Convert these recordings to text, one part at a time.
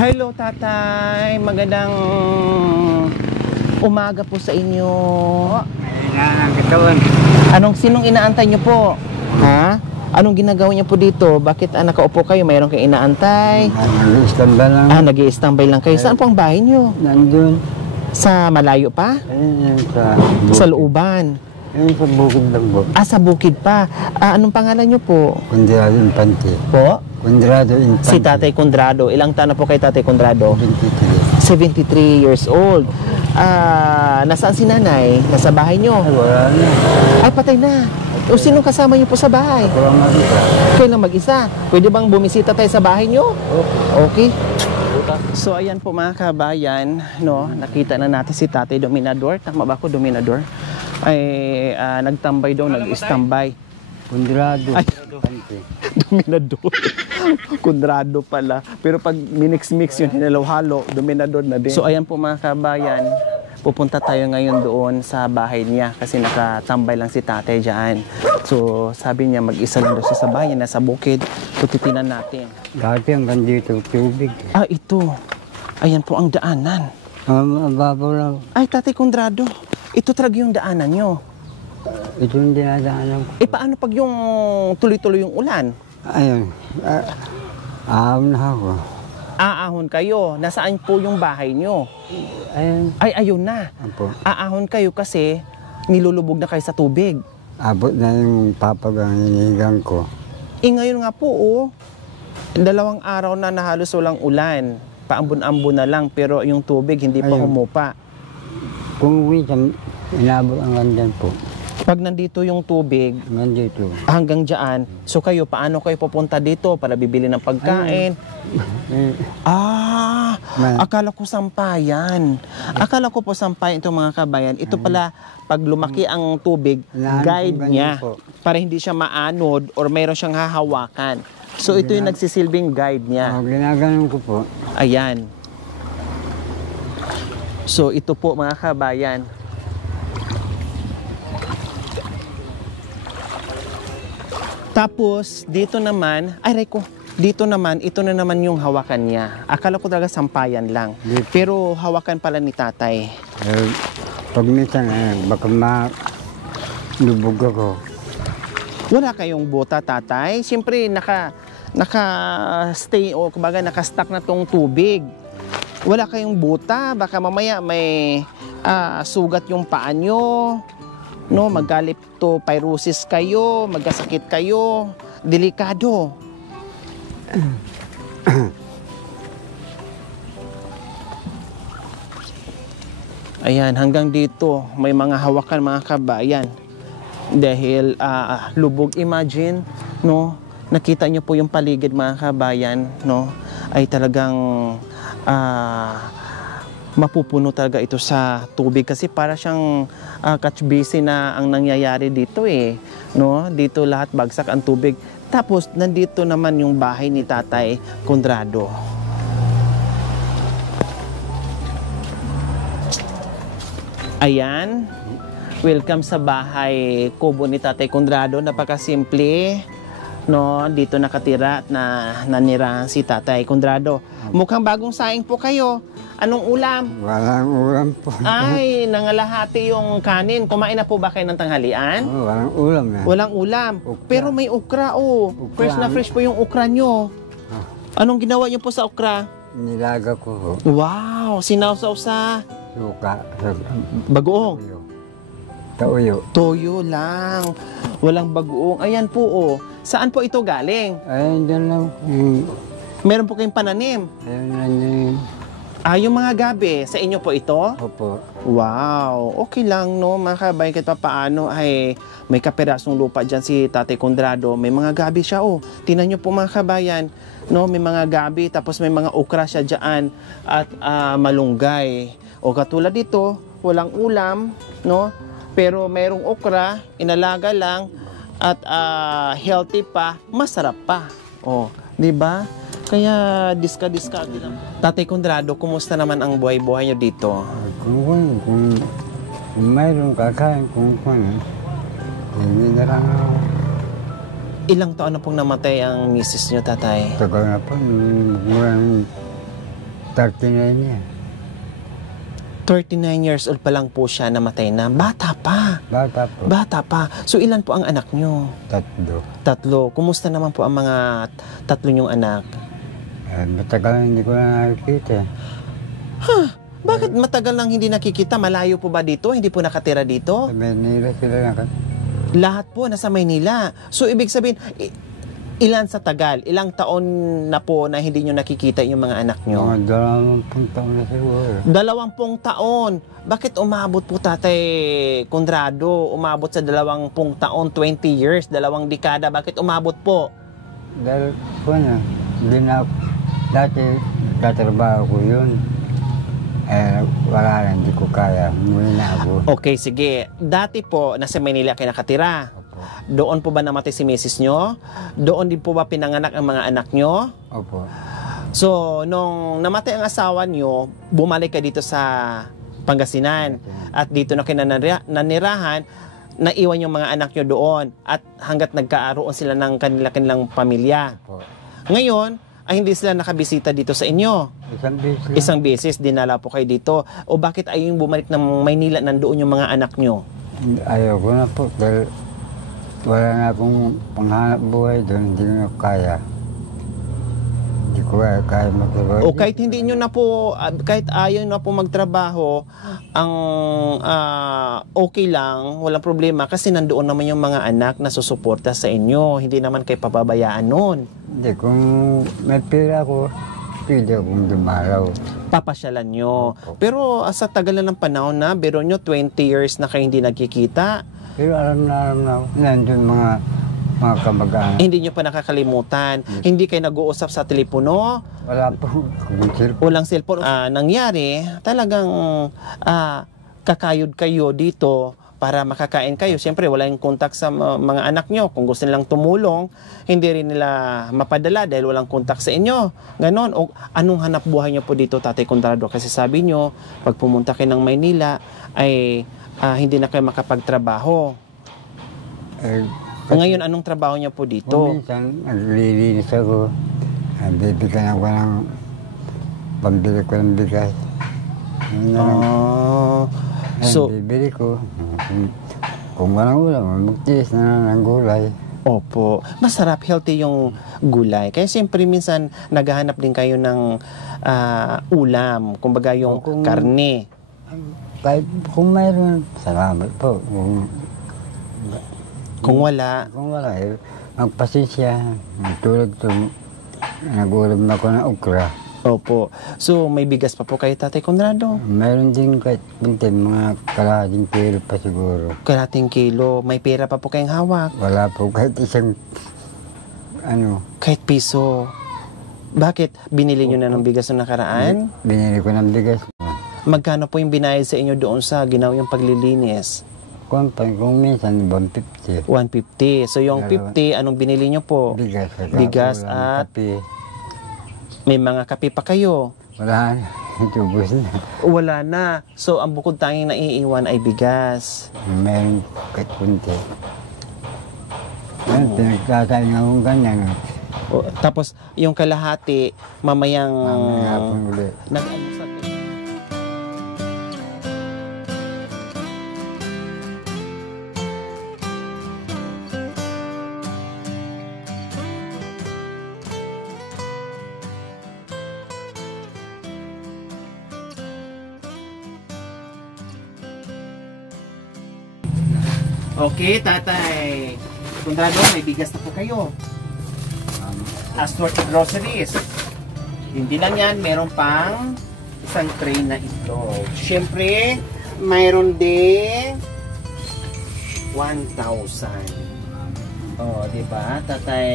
Hello, tatay. Magandang umaga po sa inyo. Inaanan katawan. Sinong inaantay niyo po? Ha? Anong ginagawa niyo po dito? Bakit nakaupo kayo? Mayroon kayong inaantay? Nag-i-standby lang. Nag-i-standby lang kayo. Saan po ang bahay niyo? Nandun. Sa malayo pa? Ayun sa bukid. Sa looban? Ayun sa bukid lang po. Sa bukid pa. Anong pangalan niyo po? Kondrado Infante. Po? Kondrado Infante. Si Tatay Kondrado. Ilang taon na po kay Tatay Kondrado? 23. 73 years old. Nasaan si nanay? Nasa bahay niyo? Ay, wala na. Ay, patay na. O sino kasama niyo po sa bahay? Ako lang mag-isa. Kayo lang mag-isa. Pwede bang bumisita tayo sa bahay niyo? Okay. Okay. So ayan po mga kabayan, no, nakita na natin si Tatay Dominador. Tama ba ako, Dominador? Ay nagtambay daw, nag-standby. Kondrado Ay. Infante. Dominador. Kondrado pala. Pero pag minix-mix yun, hinalo-halo, Dominador na din. So ayan po mga kabayan, pupunta tayo ngayon doon sa bahay niya kasi nakatambay lang si Tatay dyan. So sabi niya mag-isa lang daw siya sa bahay niya, nasa bukid. So titinan natin. Dati hanggang dito tubig. Ito. Ayan po ang daanan. Mababaw lang. Ay, Tatay Kondrado, ito talaga yung daanan nyo. Ito yung dinadaanan ko. Paano pag yung tuloy-tuloy yung ulan? Ayun. Ahon na ako. Aahon kayo. Nasaan po yung bahay nyo? Ayun. Ay, ayun na. Apo. Aahon kayo kasi nilulubog na kayo sa tubig. Abot na yung papagang hinihigang ko. Ngayon nga po, 2 araw na halos walang ulan. Paambon-ambon na lang, pero yung tubig hindi pa Ayun. humupa. Kung minsan, inabot ang ganyan po. Pag nandito yung tubig, Hanggang dito. hanggang dyan, so kayo, paano kayo pupunta dito para bibili ng pagkain? Akala ko sampayan. Akala ko po sampayan itong mga kabayan. Ito pala, pag lumaki ang tubig, guide niya. Para hindi siya maanod or mayroon siyang hahawakan. So ito yung nagsisilbing guide niya. Ginaganon ko po. Ayan. So ito po mga kabayan. Tapos dito naman, dito naman, ito na naman yung hawakan niya. Akala ko talaga sampayan lang. Pero hawakan pala ni Tatay. Pag minsan, baka malubog ako. Wala kayong bota, Tatay? Siyempre, naka-stay o kumbaga naka-stuck na tong tubig. Wala kayong bota, baka mamaya may sugat yung paa nyo, no, magka-leptopyrosis kayo, magkasakit kayo, delikado. Ayan, hanggang dito may mga hawakan mga kabayan. Dahil lubog, imagine, no, nakita nyo po yung paligid mga kabayan, no, ay talagang mapupuno talaga ito sa tubig kasi para siyang catch basin na ang nangyayari dito no, dito lahat bagsak ang tubig. Tapos nandito naman yung bahay ni Tatay Kondrado. Ayan. Welcome sa bahay kubo ni Tatay Kondrado. Napakasimple, no? Dito nakatira at nanira si Tatay Kondrado. Mukhang bagong saing po kayo. Anong ulam? Walang ulam po. Ay, nangalahati yung kanin. Kumain na po ba kayo ng tanghalian? Walang ulam na. Walang ulam. Okra. Pero may okra, Okra. Fresh na fresh po yung okra nyo. Anong ginawa nyo po sa okra? Nilaga ko po. Wow, sinawsaw sa Suka. bagoong. Tauyo. Toyo lang. Walang bagoong. Ayan po, Saan po ito galing? Ayun dyan lang. Meron po kayong pananim. Ayun lang yun. Yung mga gabi, sa inyo po ito? Opo. Wow, okay lang, no, mga kabayan, kahit paano ay may kapirasong lupa dyan si Tatay Kondrado. May mga gabi siya, Tingnan nyo po mga kabayan, no, may mga gabi, tapos may mga okra siya dyan at malunggay. Katulad dito, walang ulam, no, pero mayroong okra, inalaga lang at healthy pa, masarap pa. Di ba? Kaya diska-diskarte lang. Tatay Kondrado, kumusta naman ang buhay-buhay nyo dito? Kung mayroong kakain, hindi na lang ako. Ilang taon na pong namatay ang misis nyo, Tatay? Tagal na po, murang 39 niya. 39 years old pa lang po siya, namatay na. Bata pa. Bata po. Bata pa. So, ilan po ang anak nyo? 3. Tatlo. Kumusta naman po ang mga tatlo nyong anak? Matagal hindi ko na nakikita. Bakit matagal nang hindi nakikita? Malayo po ba dito? Hindi po nakatira dito? Sa Manila sila Lahat po nasa Maynila. So, ibig sabihin, ilan sa tagal? Ilang taon na po na hindi nyo nakikita yung mga anak nyo? Mga 20 taon na siguro. 20 taon. Bakit umabot po Tatay Condrado? Umabot sa 20 taon, 20 years, 2 dekada. Bakit umabot po? Dahil po na, hindi na, dati tatrabaho ko yun. Wala na, hindi ko kaya. Muli na ako. Okay, sige. Dati po, nasa Manila kayo nakatira. Opo. Doon po ba namatay si misis nyo? Doon din po ba pinanganak ang mga anak nyo? Opo. So, nung namatay ang asawa nyo, bumalik ka dito sa Pangasinan. At dito na kayo nanirahan, naiwan yung mga anak nyo doon. At hanggat nagkaaroon sila ng kanilang pamilya. Opo. Ngayon, ay hindi sila nakabisita dito sa inyo. Isang beses, dinala po kayo dito. O bakit ayaw yung bumalik ng Maynila, nandoon yung mga anak nyo? Ayaw ko na po dahil wala na akong panghanap buhay doon. Hindi ko kaya. Hindi ko kaya magtrabaho. O kahit hindi nyo na po, kahit ayaw na po magtrabaho, ang okay lang, walang problema kasi nandoon naman yung mga anak na susuporta sa inyo. Hindi naman kayo pababayaan noon. Hindi, kung may pera ko, pwede akong dumaraw. Papasyalan nyo. Opo. Pero sa tagal na ng panahon na, biro nyo 20 years na kayo hindi nagkikita, Pero alam na ako, nandun mga kamag-anak. hindi nyo pa nakakalimutan, hindi kayo nag-uusap sa telepono, Wala po akong cellphone. walang cellphone. Nangyari, talagang kakayod kayo dito para makakain kayo. Siyempre, wala yung contact sa mga anak nyo. Kung gusto nilang tumulong, hindi rin nila mapadala dahil walang contact sa inyo. Ganon. O anong hanap buhay nyo po dito, Tatay Condrado? Kasi sabi nyo, pag pumunta kayo ng Maynila, ay hindi na kayo makapagtrabaho. Ngayon, anong trabaho nyo po Kung dito? minsan, naglilinis ako. Bibigyan ako ng pambili ko ng bigas. Yun na lang. So, bibili ko. Kung walang ulam, magtiis na ng gulay. opo. Masarap, healthy yung gulay. Kaya siyempre minsan naghahanap din kayo ng ulam. Kumbaga yung Kung- karne. Kahit kung mayroon, salamat po. Kung wala, Kung wala, magpasensya. Tulad ito, nag-ulam ako ng okra. opo. So, may bigas pa po kayo, Tatay Condrado. Mayroon din kahit puntin, mga kalahating kilo pa siguro. Kalating kilo. May pera pa po kayong hawak. Wala po kahit isang, Kahit piso. Bakit? Binili nyo na ng bigas noong nakaraan? binili ko ng bigas. Magkano po yung binayad sa inyo doon sa ginaw yung paglilinis? Kung minsan, 150. 150. So, yung 50, anong binili nyo po? Bigas. saka Bigas ulam, at- kape. May mga kape pa kayo. Wala na. Tubos na. Wala na. So, ang bukod tanging naiiwan ay bigas. Meron kahit kunti. Pinagkakain akong ganyan. Tapos, yung kalahati, mamayang Mamaya hapon ulit. nag-almusal kayo. Okay, Tatay Condrado, may bigas na po kayo. Assorted groceries. Hindi lang yan, meron pang isang tray na ito. Siyempre, mayroon din 1,000. Oh, di ba? Tatay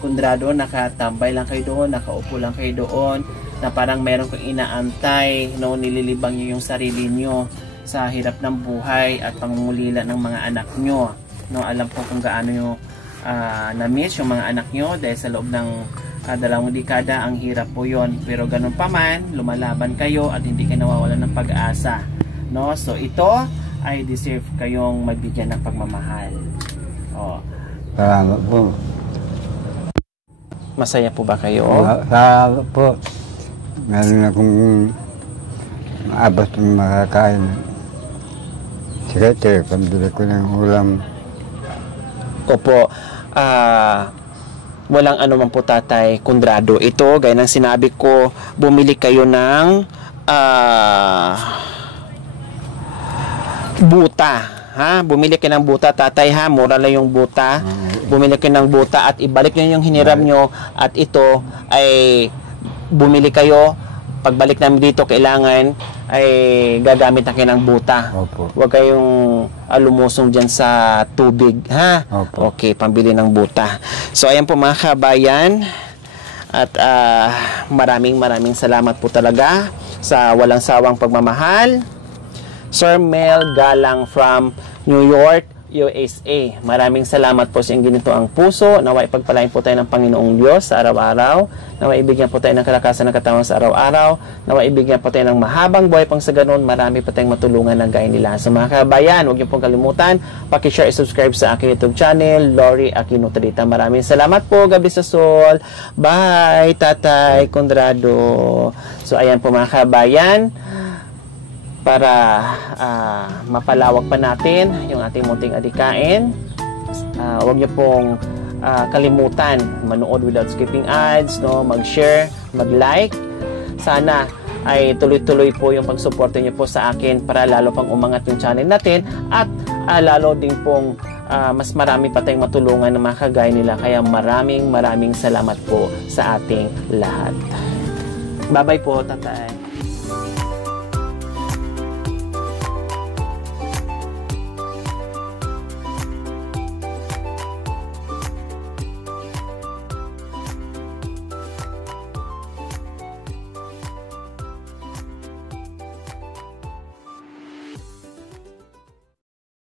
Condrado, nakatambay lang kayo doon, nakaupo lang kayo doon, na parang meron kong inaantay, no, nililibang niyo yung sarili niyo sa hirap ng buhay at pangungulila ng mga anak nyo. No, alam ko kung gaano nyo na-miss yung mga anak nyo dahil sa loob ng 2 dekada, ang hirap po yon. Pero ganun pa man, lumalaban kayo at hindi kayo nawawalan ng pag-asa. No? So ito ay deserve kayong magbigyan ng pagmamahal. Oh. Salamat po. Masaya po ba kayo? Salamat po. meron akong abas ng makakain. Sige, pambili ko ng ulam. Opo, walang ano man po Tatay Condrado. Ito, gaya ng sinabi ko, bumili kayo ng buta. Ha? Bumili kayo ng buta, Tatay, ha? Mura lang yung buta. Bumili kayo ng buta at ibalik nyo yung hiniram nyo. At ito ay bumili kayo. Pagbalik namin dito, kailangan ay gagamit na kayo ng buta. Opo. Huwag kayong lumusong dyan sa tubig, ha? Opo. Okay, pambili ng buta. So, ayan po mga kabayan. At maraming salamat po talaga sa walang sawang pagmamahal. Sir Mel Galang from New York, USA. Maraming salamat po sa inyong ginito ang puso. Naway pagpalain po tayo ng Panginoong Diyos sa araw-araw. Naway ibigyan po tayo ng kalakasan ng katawan sa araw-araw. Naway ibigyan po tayo ng mahabang buhay pang sa ganun. Marami pa tayong matulungan ng gaya nila. So mga kabayan, huwag niyo pong kalimutan, paki-share, subscribe sa aking YouTube channel, Lori Aquino Tadita. Maraming salamat po. Gabi sa Sol. Bye, Tatay Condrado. So ayan po mga kabayan, para mapalawak pa natin yung ating munting adikain. Huwag niyo pong kalimutan manood without skipping ads, no? Mag-share, mag-like. Sana ay tuloy-tuloy po yung pagsuporta niyo po sa akin para lalo pang umangat yung channel natin at lalo din pong mas marami pa tayong matulungan na mga kagaya nila. Kaya maraming salamat po sa ating lahat. Bye-bye po, Tatay.